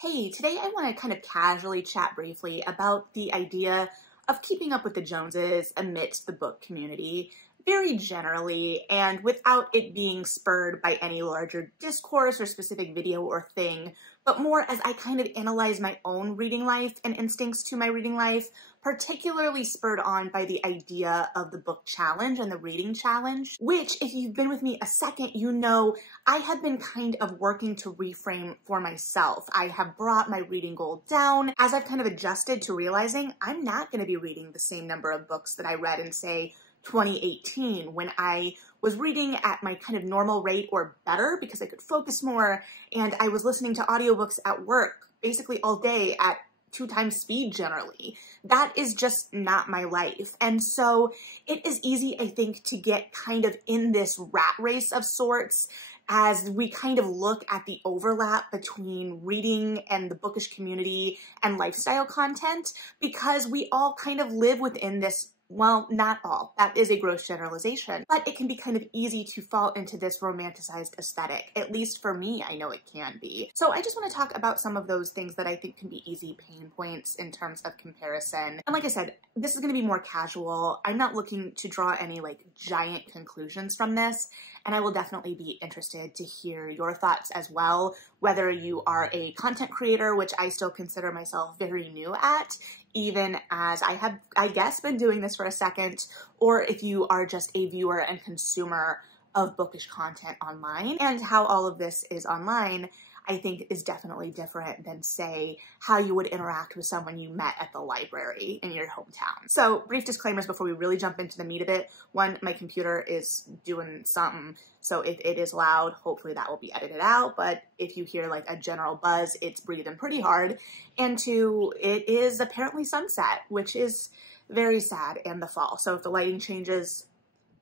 Hey, today I want to kind of casually chat briefly about the idea of keeping up with the Joneses amidst the book community, very generally, and without it being spurred by any larger discourse or specific video or thing, but more as I kind of analyze my own reading life and instincts to my reading life, particularly spurred on by the idea of the book challenge and the reading challenge, which, if you've been with me a second, you know I have been kind of working to reframe for myself. I have brought my reading goal down as I've kind of adjusted to realizing I'm not going to be reading the same number of books that I read in, say, 2018, when I was reading at my kind of normal rate or better because I could focus more, and I was listening to audiobooks at work basically all day at 2 times speed generally. That is just not my life. And so it is easy, I think, to get kind of in this rat race of sorts as we kind of look at the overlap between reading and the bookish community and lifestyle content, because we all kind of live within this. Well, not all. That is a gross generalization, but it can be kind of easy to fall into this romanticized aesthetic. At least for me, I know it can be. So I just want to talk about some of those things that I think can be easy pain points in terms of comparison. And like I said, this is going to be more casual. I'm not looking to draw any like giant conclusions from this, and I will definitely be interested to hear your thoughts as well, whether you are a content creator, which I still consider myself very new at, even as I have, I guess, been doing this for a second, or if you are just a viewer and consumer of bookish content online. And how all of this is online, I think, is definitely different than, say, how you would interact with someone you met at the library in your hometown. So, brief disclaimers before we really jump into the meat of it. One, my computer is doing something, so if it is loud, hopefully that will be edited out, but if you hear like a general buzz, it's breathing pretty hard. And 2, it is apparently sunset, which is very sad, and the fall. So if the lighting changes,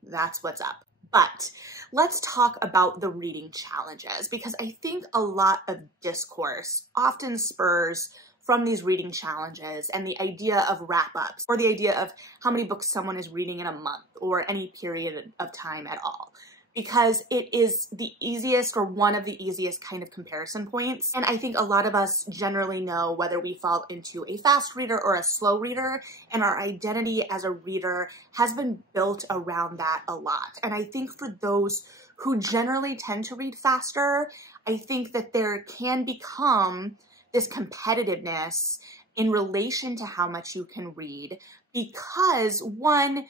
that's what's up. But let's talk about the reading challenges, because I think a lot of discourse often spurs from these reading challenges and the idea of wrap-ups, or the idea of how many books someone is reading in a month or any period of time at all, because it is the easiest, or one of the easiest kind of comparison points. And I think a lot of us generally know whether we fall into a fast reader or a slow reader, and our identity as a reader has been built around that a lot. And I think for those who generally tend to read faster, I think that there can become this competitiveness in relation to how much you can read, because one,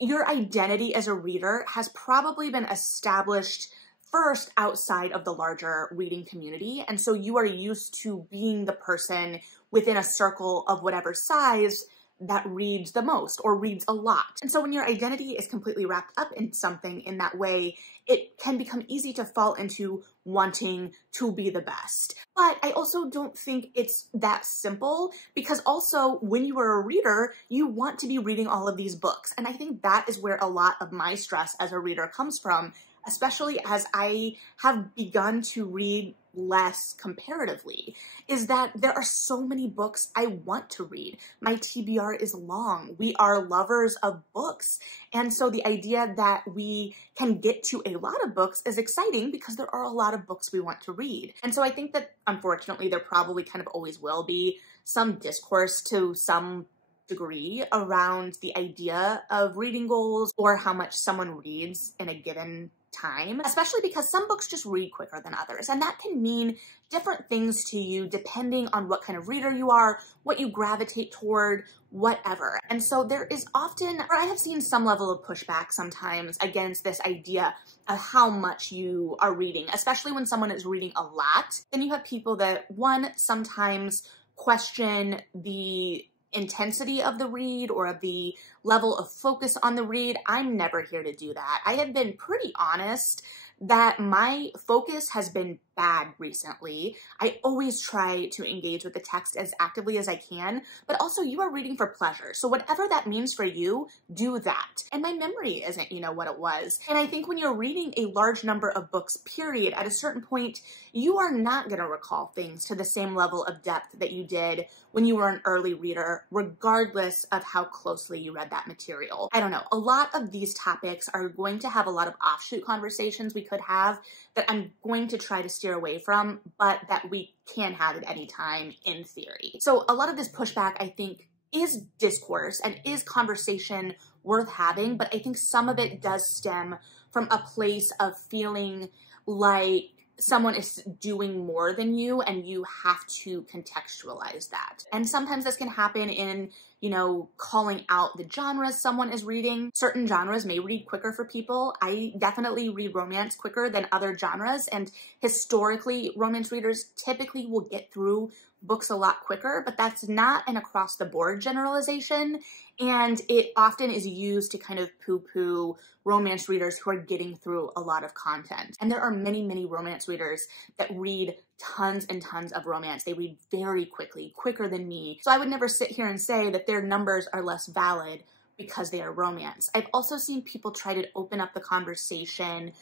your identity as a reader has probably been established first outside of the larger reading community. And so you are used to being the person within a circle of whatever size that reads the most or reads a lot. And so when your identity is completely wrapped up in something in that way, it can become easy to fall into wanting to be the best. But I also don't think it's that simple, because also when you are a reader, you want to be reading all of these books. And I think that is where a lot of my stress as a reader comes from, especially as I have begun to read less comparatively, is that there are so many books I want to read. My TBR is long. We are lovers of books. And so the idea that we can get to a lot of books is exciting, because there are a lot of books we want to read. And so I think that, unfortunately, there probably kind of always will be some discourse to some degree around the idea of reading goals or how much someone reads in a given time, especially because some books just read quicker than others. And that can mean different things to you depending on what kind of reader you are, what you gravitate toward, whatever. And so there is often, or I have seen some level of pushback sometimes against this idea of how much you are reading, especially when someone is reading a lot. Then you have people that, one, sometimes question the intensity of the read or the level of focus on the read. I'm never here to do that. I have been pretty honest that my focus has been bad recently. I always try to engage with the text as actively as I can, but also you are reading for pleasure. So whatever that means for you, do that. And my memory isn't, what it was. And I think when you're reading a large number of books, period, at a certain point, you are not going to recall things to the same level of depth that you did when you were an early reader, regardless of how closely you read that material. I don't know. A lot of these topics are going to have a lot of offshoot conversations we could have that I'm going to try to steer away from, but that we can have at any time in theory. So a lot of this pushback, I think, is discourse and is conversation worth having, but I think some of it does stem from a place of feeling like someone is doing more than you and you have to contextualize that. And sometimes this can happen in, you know, calling out the genres someone is reading. Certain genres may read quicker for people. I definitely read romance quicker than other genres, and historically, romance readers typically will get through books a lot quicker, but that's not an across-the-board generalization, and it often is used to kind of poo-poo romance readers who are getting through a lot of content. And there are many, many romance readers that read tons and tons of romance. They read very quickly, quicker than me. So I would never sit here and say that their numbers are less valid because they are romance. I've also seen people try to open up the conversation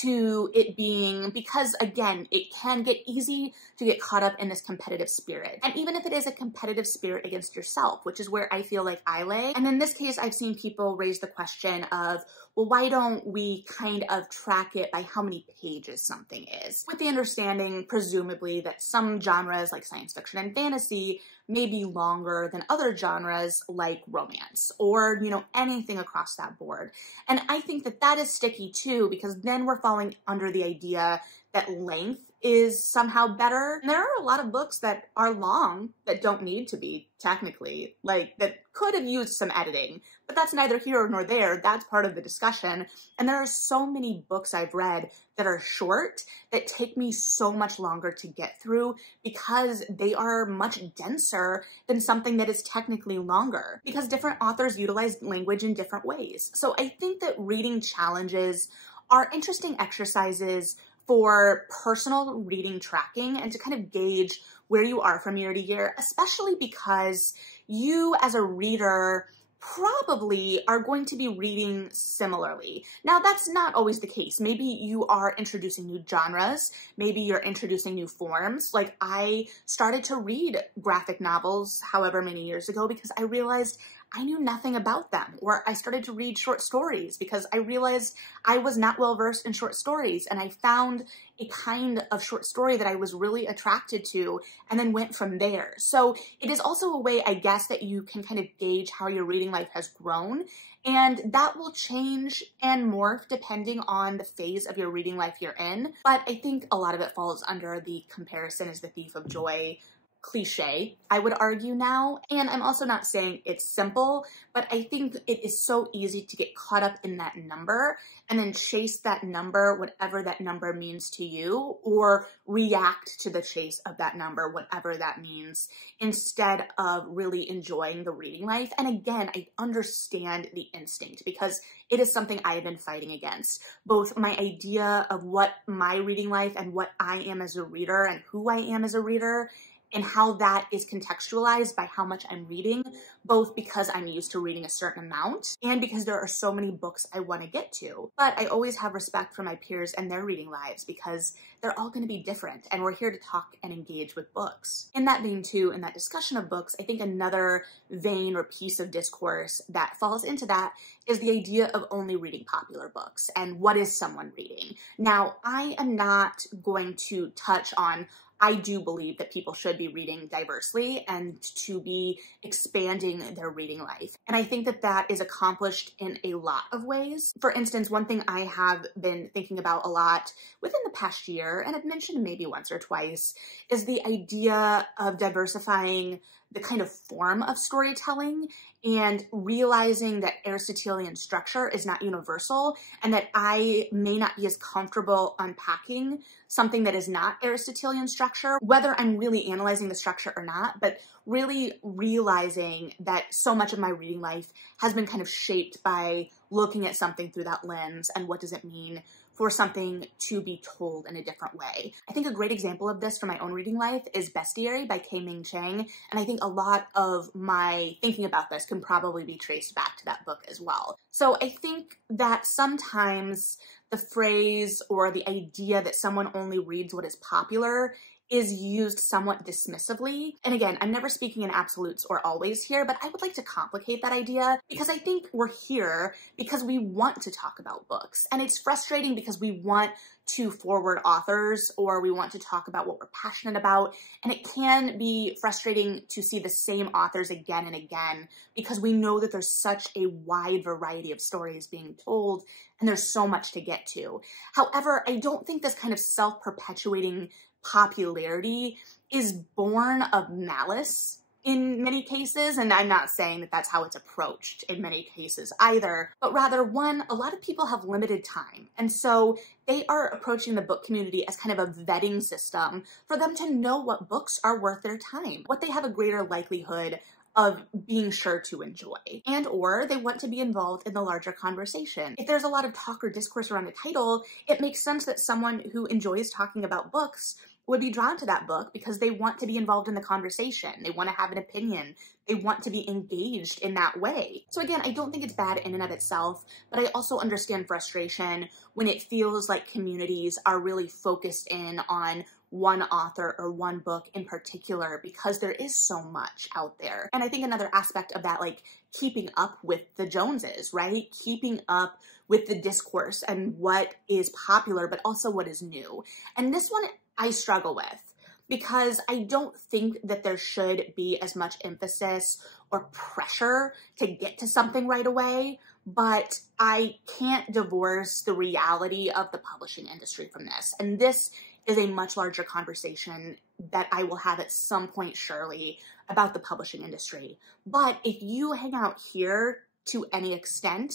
to it being, because again, it can get easy to get caught up in this competitive spirit. And even if it is a competitive spirit against yourself, which is where I feel like I lay. And in this case, I've seen people raise the question of, well, why don't we kind of track it by how many pages something is? With the understanding, presumably, that some genres like science fiction and fantasy may be longer than other genres like romance or, you know, anything across that board. And I think that that is sticky too, because then we're falling under the idea that length is somehow better. And there are a lot of books that are long that don't need to be, technically, like that could have used some editing, but that's neither here nor there. That's part of the discussion. And there are so many books I've read that are short that take me so much longer to get through because they are much denser than something that is technically longer, because different authors utilize language in different ways. So I think that reading challenges are interesting exercises for personal reading tracking and to kind of gauge where you are from year to year, especially because you as a reader probably are going to be reading similarly. Now, that's not always the case. Maybe you are introducing new genres. Maybe you're introducing new forms. Like, I started to read graphic novels however many years ago because I realized I knew nothing about them. Or I started to read short stories because I realized I was not well versed in short stories, and I found a kind of short story that I was really attracted to and then went from there. So it is also a way, I guess, that you can kind of gauge how your reading life has grown, and that will change and morph depending on the phase of your reading life you're in. But I think a lot of it falls under the comparison is the thief of joy cliche, I would argue now. And I'm also not saying it's simple, but I think it is so easy to get caught up in that number and then chase that number, whatever that number means to you, or react to the chase of that number, whatever that means, instead of really enjoying the reading life. And again, I understand the instinct because it is something I have been fighting against. Both my idea of what my reading life and what I am as a reader and who I am as a reader, and how that is contextualized by how much I'm reading, both because I'm used to reading a certain amount and because there are so many books I want to get to. But I always have respect for my peers and their reading lives because they're all going to be different, and we're here to talk and engage with books. In that vein too, in that discussion of books, I think another vein or piece of discourse that falls into that is the idea of only reading popular books and what is someone reading. Now, I am not going to touch on, I do believe that people should be reading diversely and to be expanding their reading life. And I think that that is accomplished in a lot of ways. For instance, one thing I have been thinking about a lot within the past year, and I've mentioned maybe once or twice, is the idea of diversifying the kind of form of storytelling and realizing that Aristotelian structure is not universal and that I may not be as comfortable unpacking something that is not Aristotelian structure, whether I'm really analyzing the structure or not, but really realizing that so much of my reading life has been kind of shaped by looking at something through that lens and what does it mean for something to be told in a different way. I think a great example of this from my own reading life is Bestiary by K-Ming Chang, and I think a lot of my thinking about this can probably be traced back to that book as well. So I think that sometimes the phrase or the idea that someone only reads what is popular is used somewhat dismissively. And again, I'm never speaking in absolutes or always here, but I would like to complicate that idea because I think we're here because we want to talk about books. And it's frustrating because we want to forward authors or we want to talk about what we're passionate about. And it can be frustrating to see the same authors again and again because we know that there's such a wide variety of stories being told and there's so much to get to. However, I don't think this kind of self-perpetuating popularity is born of malice in many cases, and I'm not saying that that's how it's approached in many cases either, but rather, one, a lot of people have limited time, and so they are approaching the book community as kind of a vetting system for them to know what books are worth their time, what they have a greater likelihood of being sure to enjoy, and or they want to be involved in the larger conversation. If there's a lot of talk or discourse around a title, it makes sense that someone who enjoys talking about books would be drawn to that book because they want to be involved in the conversation. They want to have an opinion. They want to be engaged in that way. So again, I don't think it's bad in and of itself, but I also understand frustration when it feels like communities are really focused in on one author or one book in particular because there is so much out there. And I think another aspect of that, like keeping up with the Joneses, right? Keeping up with the discourse and what is popular, but also what is new. And this one I struggle with because I don't think that there should be as much emphasis or pressure to get to something right away, but I can't divorce the reality of the publishing industry from this. And this is a much larger conversation that I will have at some point, surely, about the publishing industry. But if you hang out here to any extent,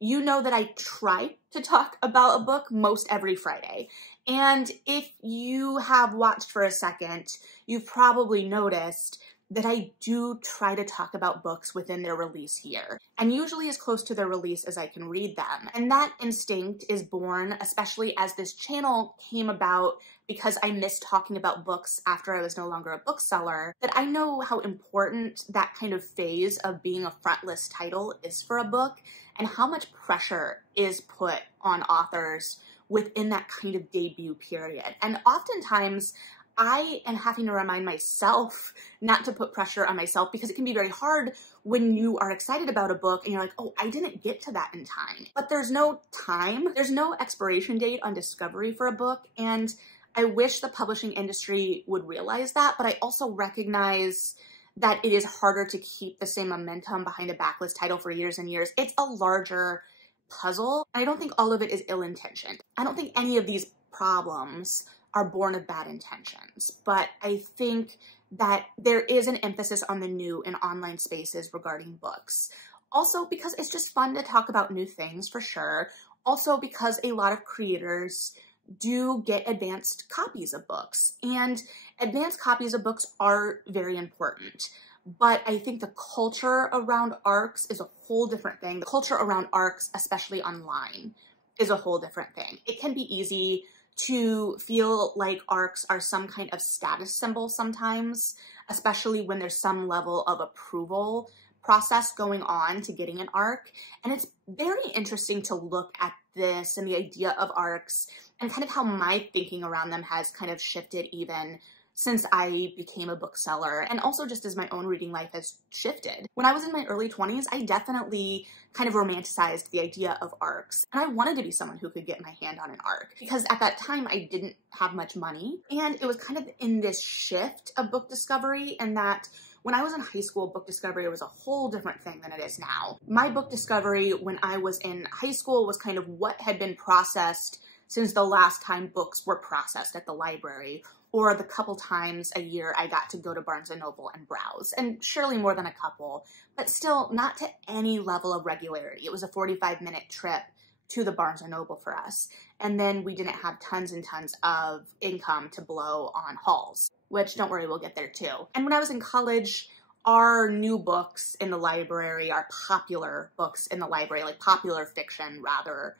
you know that I try to talk about a book most every Friday. And if you have watched for a second, you've probably noticed that I do try to talk about books within their release year, and usually as close to their release as I can read them. And that instinct is born, especially as this channel came about because I missed talking about books after I was no longer a bookseller, that I know how important that kind of phase of being a frontlist title is for a book and how much pressure is put on authors within that kind of debut period. And oftentimes, I am having to remind myself not to put pressure on myself because it can be very hard when you are excited about a book and you're like, oh, I didn't get to that in time. But there's no time, there's no expiration date on discovery for a book, and I wish the publishing industry would realize that, but I also recognize that it is harder to keep the same momentum behind a backlist title for years and years. It's a larger puzzle. I don't think all of it is ill-intentioned. I don't think any of these problems are born of bad intentions, but I think that there is an emphasis on the new in online spaces regarding books. Also because it's just fun to talk about new things for sure. Also because a lot of creators do get advanced copies of books, and advanced copies of books are very important. But I think the culture around ARCs is a whole different thing. The culture around ARCs, especially online, is a whole different thing. It can be easy to feel like ARCs are some kind of status symbol sometimes, especially when there's some level of approval process going on to getting an ARC. And it's very interesting to look at this and the idea of ARCs and kind of how my thinking around them has kind of shifted even since I became a bookseller, and also just as my own reading life has shifted. When I was in my early 20s, I definitely kind of romanticized the idea of ARCs, and I wanted to be someone who could get my hand on an ARC, because at that time I didn't have much money, and it was kind of in this shift of book discovery, and that when I was in high school, book discovery was a whole different thing than it is now. My book discovery when I was in high school was kind of what had been processed since the last time books were processed at the library, or the couple times a year I got to go to Barnes & Noble and browse. And surely more than a couple, but still not to any level of regularity. It was a 45-minute trip to the Barnes & Noble for us. And then we didn't have tons and tons of income to blow on hauls, which don't worry, we'll get there too. And when I was in college, our new books in the library, our popular books in the library, like popular fiction rather,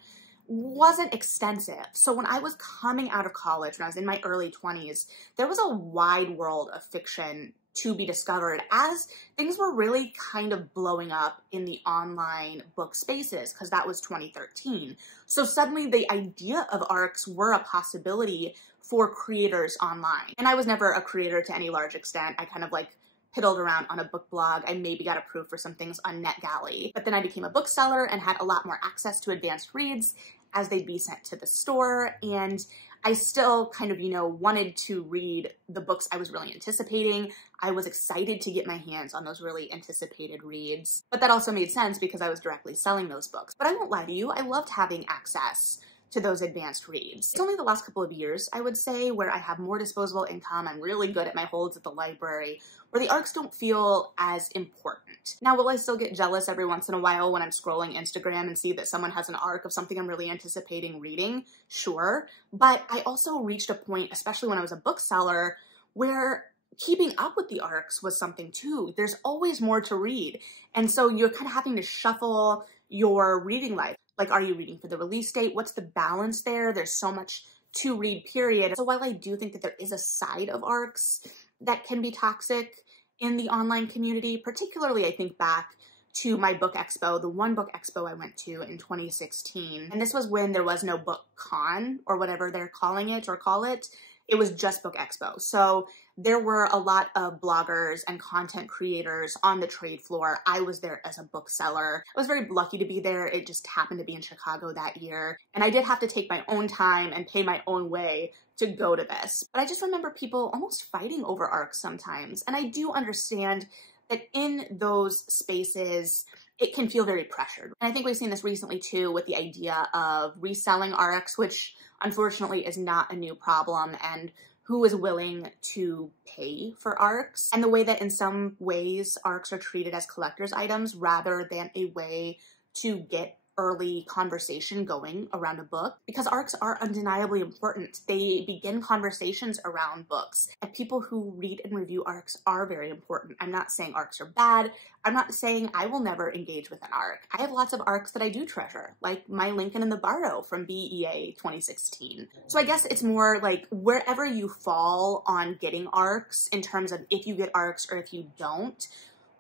wasn't extensive. So when I was coming out of college, when I was in my early 20s, there was a wide world of fiction to be discovered as things were really kind of blowing up in the online book spaces, because that was 2013. So suddenly the idea of ARCs were a possibility for creators online. And I was never a creator to any large extent. I kind of like piddled around on a book blog. I maybe got approved for some things on NetGalley, but then I became a bookseller and had a lot more access to advanced reads as they'd be sent to the store. And I still kind of, wanted to read the books I was really anticipating. I was excited to get my hands on those really anticipated reads. But that also made sense because I was directly selling those books. But I won't lie to you, I loved having access to those advanced reads. It's only the last couple of years, I would say, where I have more disposable income. I'm really good at my holds at the library, where the ARCs don't feel as important. Now, will I still get jealous every once in a while when I'm scrolling Instagram and see that someone has an ARC of something I'm really anticipating reading? Sure. But I also reached a point, especially when I was a bookseller, where keeping up with the ARCs was something too. There's always more to read. And so you're kind of having to shuffle your reading life. Like, are you reading for the release date? What's the balance there? There's so much to read, period. So while I do think that there is a side of ARCs that can be toxic in the online community, particularly I think back to my book expo, the one book expo I went to in 2016. And this was when there was no book con or whatever they're calling it or call it. It was just book expo. So there were a lot of bloggers and content creators on the trade floor. I was there as a bookseller. I was very lucky to be there. It just happened to be in Chicago that year. And I did have to take my own time and pay my own way to go to this. But I just remember people almost fighting over ARCs sometimes. And I do understand that in those spaces, it can feel very pressured. And I think we've seen this recently too with the idea of reselling ARCs, which unfortunately is not a new problem, and who is willing to pay for ARCs, and the way that in some ways ARCs are treated as collector's items rather than a way to get early conversation going around a book, because ARCs are undeniably important. They begin conversations around books, and people who read and review ARCs are very important. I'm not saying ARCs are bad. I'm not saying I will never engage with an ARC. I have lots of ARCs that I do treasure, like my Lincoln and the Bardo from BEA 2016. So I guess it's more like wherever you fall on getting ARCs in terms of if you get ARCs or if you don't,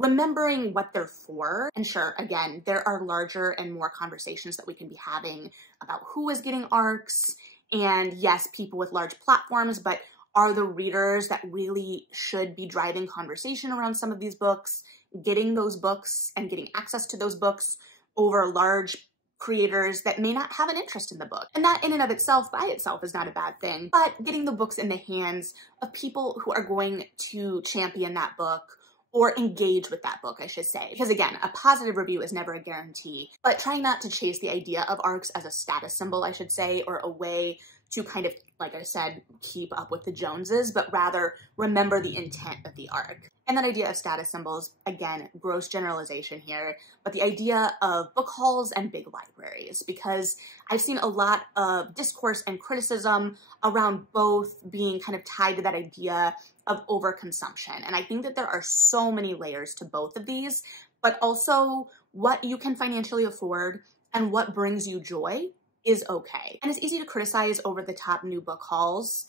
remembering what they're for. And sure, again, there are larger and more conversations that we can be having about who is getting ARCs, and yes, people with large platforms, but are the readers that really should be driving conversation around some of these books, getting those books and getting access to those books over large creators that may not have an interest in the book. And that in and of itself, by itself, is not a bad thing, but getting the books in the hands of people who are going to champion that book or engage with that book, I should say. Because again, a positive review is never a guarantee, but trying not to chase the idea of ARCs as a status symbol, I should say, or a way to kind of, like I said, keep up with the Joneses, but rather remember the intent of the ARC. And that idea of status symbols, again, gross generalization here, but the idea of book hauls and big libraries, because I've seen a lot of discourse and criticism around both being kind of tied to that idea of overconsumption. And I think that there are so many layers to both of these, but also what you can financially afford and what brings you joy is okay. And it's easy to criticize over the top new book hauls,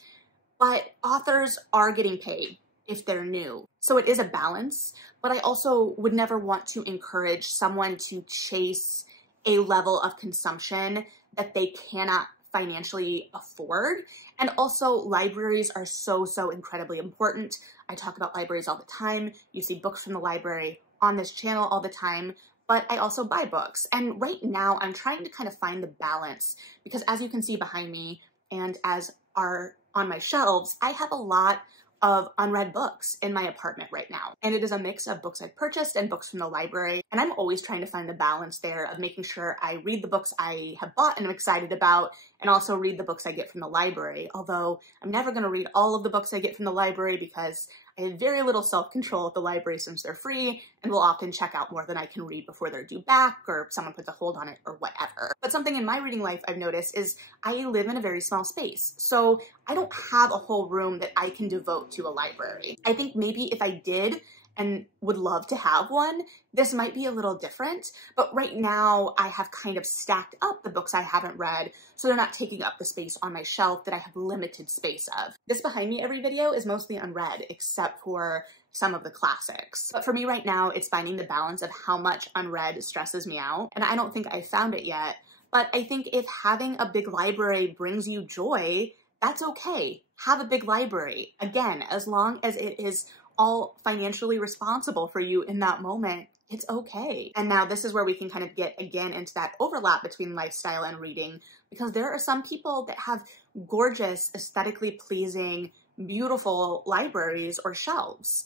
but authors are getting paid if they're new. So it is a balance, but I also would never want to encourage someone to chase a level of consumption that they cannot financially afford. And also, libraries are so incredibly important. I talk about libraries all the time. You see books from the library on this channel all the time, but I also buy books. And right now I'm trying to kind of find the balance, because as you can see behind me and as are on my shelves, I have a lot of unread books in my apartment right now. And it is a mix of books I've purchased and books from the library. And I'm always trying to find the balance there of making sure I read the books I have bought and I'm excited about, and also read the books I get from the library. Although I'm never going to read all of the books I get from the library because I have very little self-control at the library since they're free, and will often check out more than I can read before they're due back, or someone puts a hold on it, or whatever. But something in my reading life I've noticed is I live in a very small space, so I don't have a whole room that I can devote to a library. I think maybe if I did, and would love to have one, this might be a little different, but right now I have kind of stacked up the books I haven't read, so they're not taking up the space on my shelf that I have limited space of. This behind me every video is mostly unread, except for some of the classics. But for me right now, it's finding the balance of how much unread stresses me out, and I don't think I found it yet, but I think if having a big library brings you joy, that's okay. have a big library. Again, as long as it is all financially responsible for you in that moment, it's okay. And now this is where we can kind of get again into that overlap between lifestyle and reading, because there are some people that have gorgeous, aesthetically pleasing, beautiful libraries or shelves.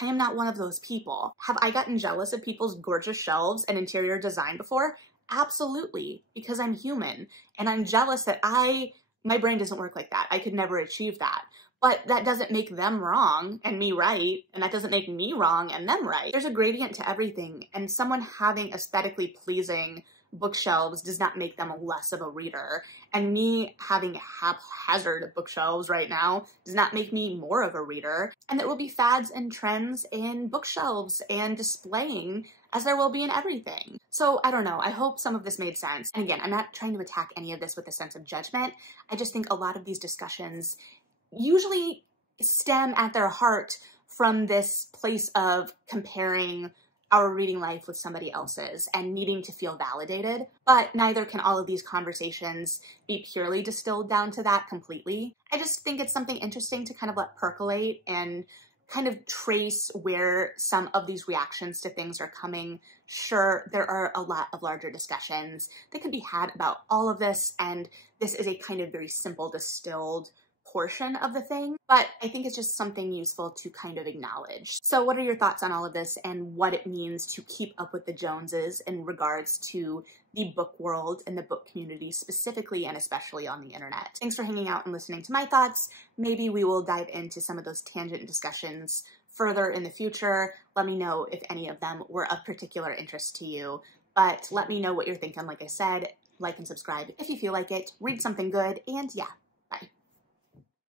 I am not one of those people. Have I gotten jealous of people's gorgeous shelves and interior design before? Absolutely, because I'm human and I'm jealous that my brain doesn't work like that. I could never achieve that. But that doesn't make them wrong and me right, and that doesn't make me wrong and them right. There's a gradient to everything, and someone having aesthetically pleasing bookshelves does not make them less of a reader. And me having haphazard bookshelves right now does not make me more of a reader. And there will be fads and trends in bookshelves and displaying, as there will be in everything. So I don't know, I hope some of this made sense. And again, I'm not trying to attack any of this with a sense of judgment. I just think a lot of these discussions usually stem at their heart from this place of comparing our reading life with somebody else's and needing to feel validated, but neither can all of these conversations be purely distilled down to that completely. I just think it's something interesting to kind of let percolate and kind of trace where some of these reactions to things are coming. Sure, there are a lot of larger discussions that could be had about all of this, and this is a kind of very simple distilled portion of the thing, but I think it's just something useful to kind of acknowledge. So what are your thoughts on all of this and what it means to keep up with the Joneses in regards to the book world and the book community specifically and especially on the internet? Thanks for hanging out and listening to my thoughts. Maybe we will dive into some of those tangent discussions further in the future. Let me know if any of them were of particular interest to you, but let me know what you're thinking. Like I said, like and subscribe if you feel like it, read something good, and yeah,